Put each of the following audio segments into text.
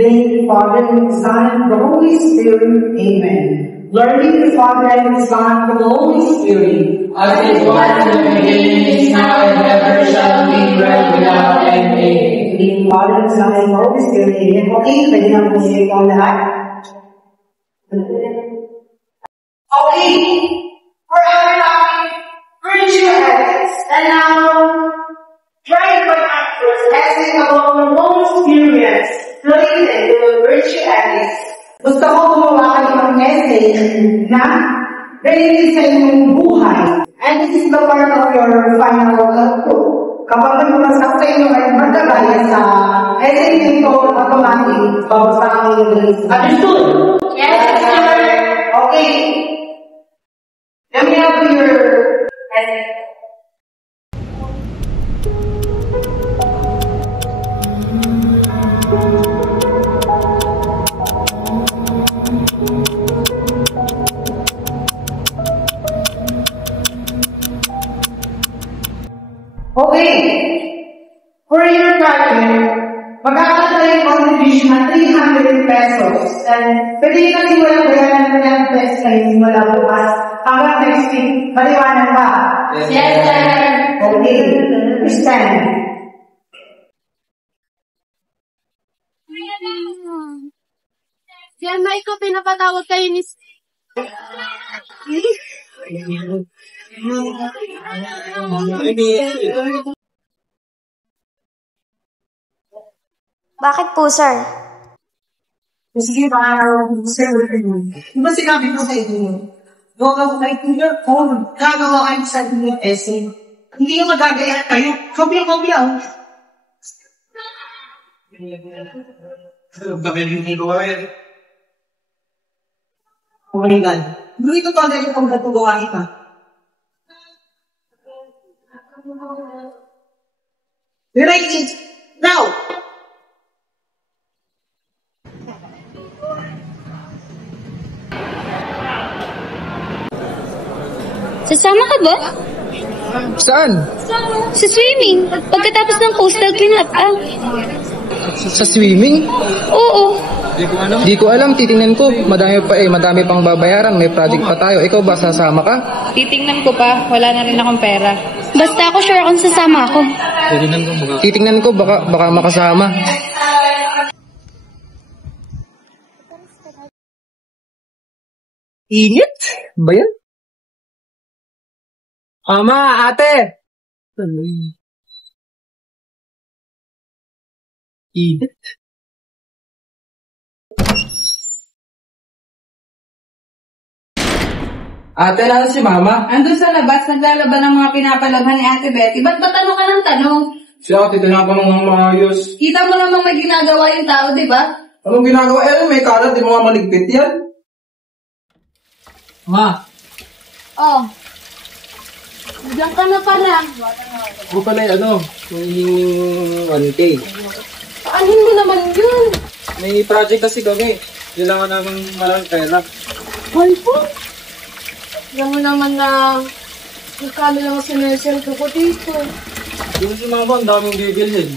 name of the Father, and the Son, and the Holy Spirit. Amen. Glory to the Father, and the Son, and the Holy Spirit. As it was in the beginning, is now, and ever shall be, world without end. Amen. In the Father, and the Son, and the Holy Spirit. Amen. Okay, pwede na po siya ikaw lahat. Okay, for our life, virtue ethics, and now, try by actors essay about their own experience related to virtue ethics. Gusto ko gumawa kayo ng essay na related sa inyong buhay. And this is the part of your final output. Kapag nagpasak sa inyo ay magkagaya sa essay nito, automatic, babasahin nyo yung list. Understood? Yes, sir. Okay. Let me have your essay. Okay. For your project, magkakasal yung contribution na 300 pesos. And pwede yung nasimulan ko yan ng 10 pesos kayo simula bukas. Hanggang next week, maliwanag ba? Yes, sir. Okay. Stand. Yan na ikaw pinapatawag kayo ni... Bakit po, sir? Sige, sir. Di ba sinabi ko sa inyo? Gagawa kayo sa inyo essay. Hindi yung magagaya kayo. Kopya-kopya. Bakit hindi ko kaya? Oh my God. Dito pa ganyan kung natugawa ito. Rewrite it now! Sasama ka ba? Saan? Sa swimming. Pagkatapos ng coastal cleanup, Sa swimming? Oo. Di ko alam, titingnan ko. Madami pang babayaran, may project pa tayo. Ikaw ba, sasama ka? Titingnan ko pa, wala na rin akong pera. Basta ako sure kung sasama ako. Titingnan ko, baka makasama. Init? Ba yan? Ama, ate! Init? Ate, nasa si Mama? Andun sa labas, naglalaban ng mga pinapalaghan ni Ate Betty. Ba't ba tanong ka ng tanong? Si ate, tinatanong ng maayos. Kita mo namang may ginagawa yung tao, di ba? Anong ginagawa? May kalat, di mo nga maligpit yan. Ma, Oh. Diyan ka na pala. ako pala yung yung 1K. Paanin mo naman yun? May project kasi kami. Kailangan namin maraming pera. Mahal po. Alam mo naman na magkano lang sinesweldo ko dito. Yung si Mama, ang daming bibilhin.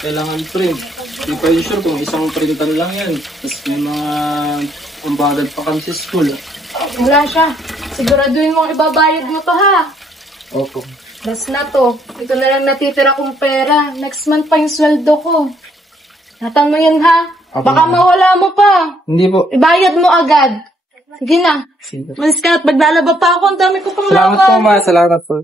Kailangan print. Di pa yun sure kung isang printan lang yan. Tapos may mga ambagan pa kami sa school. Wala siya. Siguraduhin mong ibabayad mo to, ha? Opo. Last na to. Ito na lang natitira kong pera. Next month pa yung sweldo ko. Natan mo yan, ha? Apo, Baka ma'am. mawala mo pa. Hindi po. Ibayad mo agad. Sige na. Sige. Malis ka at maglalaba pa ako. Ang dami ko pang Salamat po, laban. Ma. Salamat po.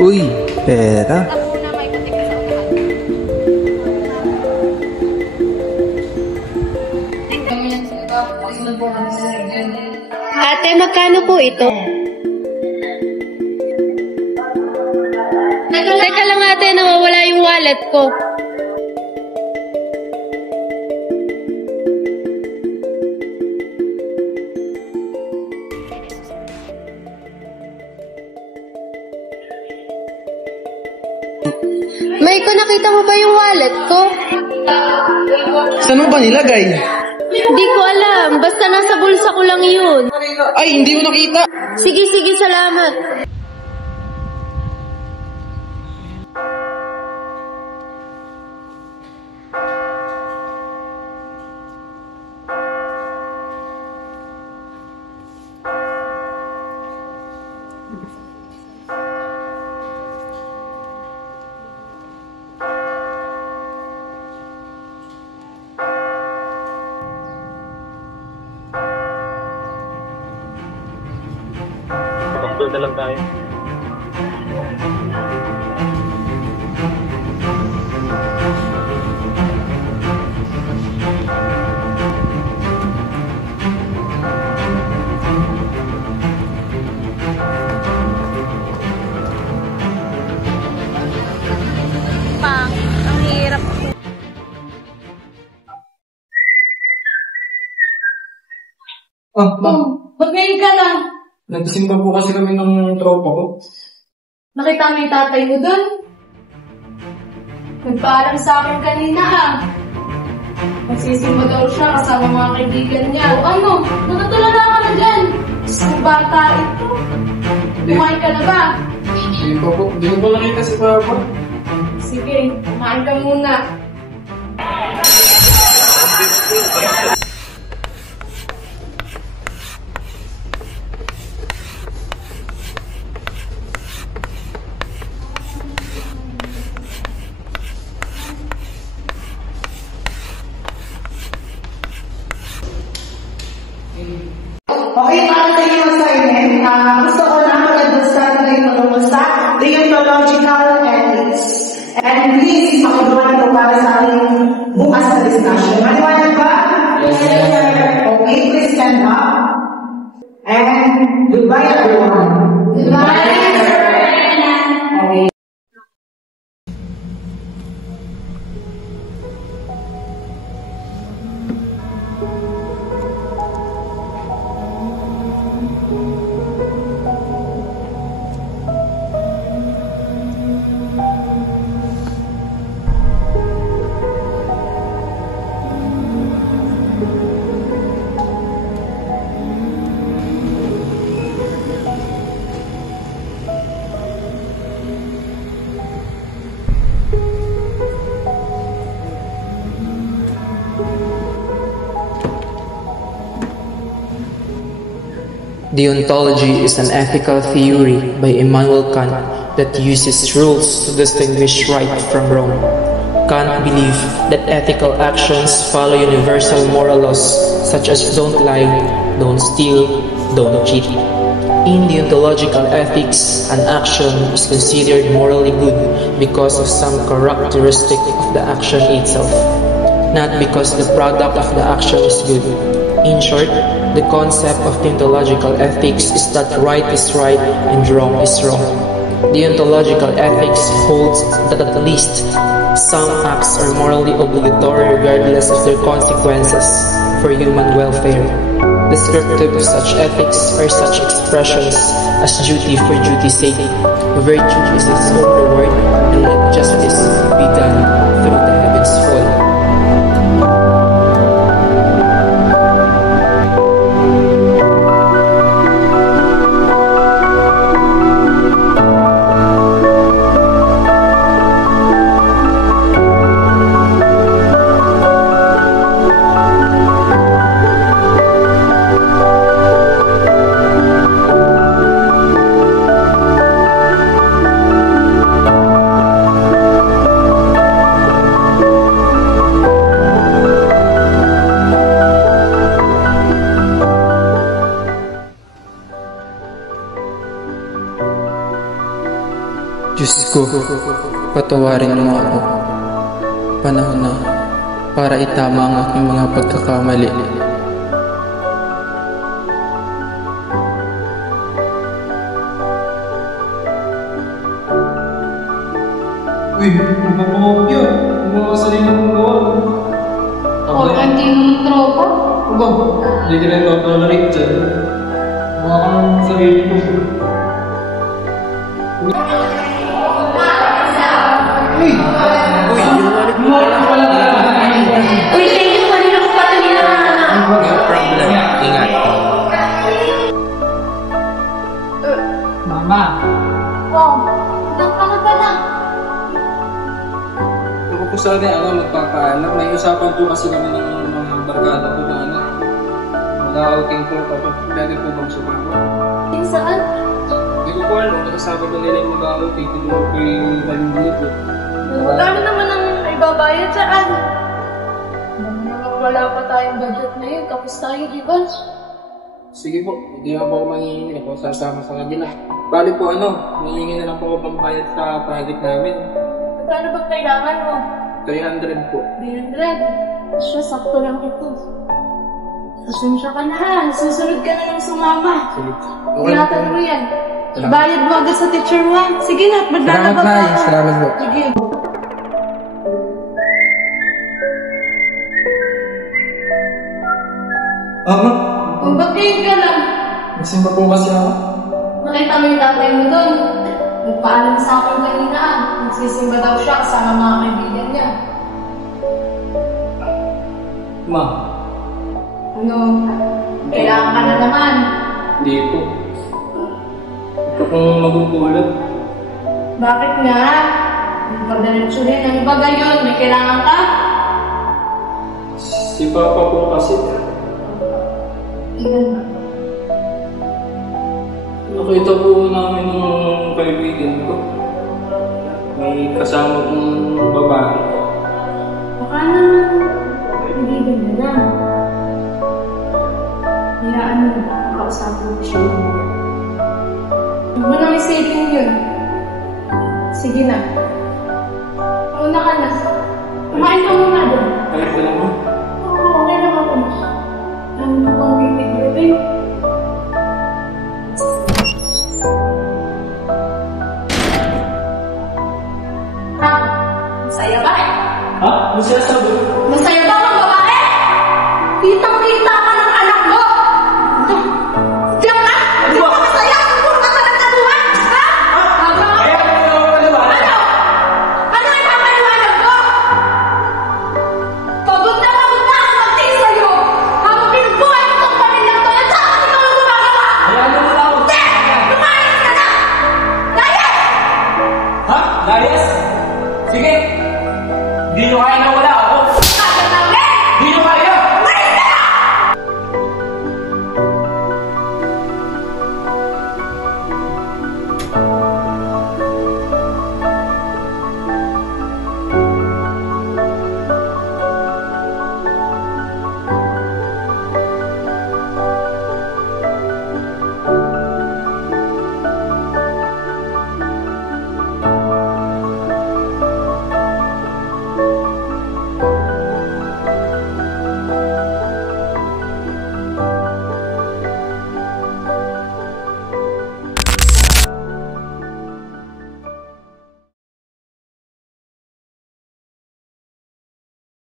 Uy, pera. Ate, magkano po ito? Teka lang ate, nawawala yung wallet ko. Maiko, nakita mo ba yung wallet ko? Saan mo ba nilagay? Di ko alam. Basta nasa bulsa ko lang yun. Ay, hindi mo nakita. Sige, salamat. Doon na lang tayo. Ang hirap. Ba't ngayon ka lang? Nagsimba po kasi kami ng tropa ko. Nakita mo yung tatay mo dun? Nagpaalam sa akin kanina Magsisimba daw siya kasama mga kaibigan niya. O ano? Nakatulala ka na dyan. Isang bata ito. Kumain ka na ba? Hindi pa po. Hindi ko pa nakita si Papa. Sige, kumain ka muna. Okay, para sa inyong assignment, gusto ko na mag-advance natin yung sa deontological ethics. And please, makibuhan ito para sa ating bukas na discussion. Maliwanag ba? Yes, sir. Okay, please stand up. And goodbye, everyone. Goodbye, Sir. Okay. Deontology is an ethical theory by Immanuel Kant that uses rules to distinguish right from wrong. Kant believed that ethical actions follow universal moral laws such as don't lie, don't steal, don't cheat. In deontological ethics, an action is considered morally good because of some characteristic of the action itself, not because the product of the action is good. In short, the concept of deontological ethics is that right is right and wrong is wrong. Deontological ethics holds that at least some acts are morally obligatory regardless of their consequences for human welfare. Descriptive of such ethics are such expressions as duty for duty's sake, virtue is its own reward, and let justice be done through the heavens fall. Diyos ko, patawarin mo ako. Panahon na para itama ang aking mga pagkakamali. Uy, magpapakopya. Ang mga sarili mong gawa. O, kanti mo ng tropa. Aba, hindi ka rin tolerate dyan. Mga ka ng sarili mo. Uy, yung wallet mo pala. Uy, thank you. Kanina ko pa ito hinahanap. No problem. Ingat. Mama, Oh, nagkano ka lang. ako po sana magpapaalam. May usapan po kasi kami ng mga barkada po na mag-outing po ako. Pwede po bang sumama? Yung saan? Hindi ko po alam, kasama ba nila yung mag-outing? Hindi ko po yung kalimuli po. Magkano naman ang ibabayad saan? Wala pa tayong budget ngayon. Tapos tayo, di ba? Sige po, hindi na po ako manghihingi. Ako sasama sa kabila. Bali po hihingi na lang po ako pambayad sa project namin. Magkano ba kailangan mo? 300 po. 300. Siya, sakto lang ito. Pasensya ka na ha. Susunod ka na ng sumama. Sige. Okay lang po. Ingatan mo yan. Salamat. Bayad mo agad sa teacher mo. Sige na, maglalaba Salamat, pa Nay. ako. Salamat po. Sige. Ma, Kung ba't ngayon ka lang? nagsimba po kasi ako. Nakita mo yung tatay mo doon. Nagpaalam sa akin kanina. Nagsisimba daw siya kasama mga kaibigan niya. Ma, Ano? Kailangan ka na naman. hindi po. Ito kong magugulat. Bakit nga? Hindi pa diretsuhin. Ano ba gayon? May kailangan ka? Si Papa po kasi. Ilan ba? Nakita po namin ng kaibigan ko. May kasama kong babae. Baka naman hindi ganda na. Hayaan mo, kausapin mo siya. Huwag mo nang isipin yun. Sige na. Una ka na. Kumain ka muna doon. Ayos ka lang mo? Oo, okay lang ako. Ano mo kong bibig-bibig? Ha? Masaya ba? Ha? Ano sinasabi? Masaya ba ang babae? Kitang-kita ka ng anak mo! Diyan ka? Di ba masaya? Puro ka sa nagtabuhan? Ha? Kaya ano yung paliwanag? Ano? Ano ang ipapaliwanag mo? Pagod na ako magtingin sa'yo! Habang pinubuhay mo itong pamilyang to, at saka ikaw ang gumagawa! Hayaan mo na ako. Che! Lumayas ka na! Layas! Ha? Darius? Sige. Hindi nyo kaya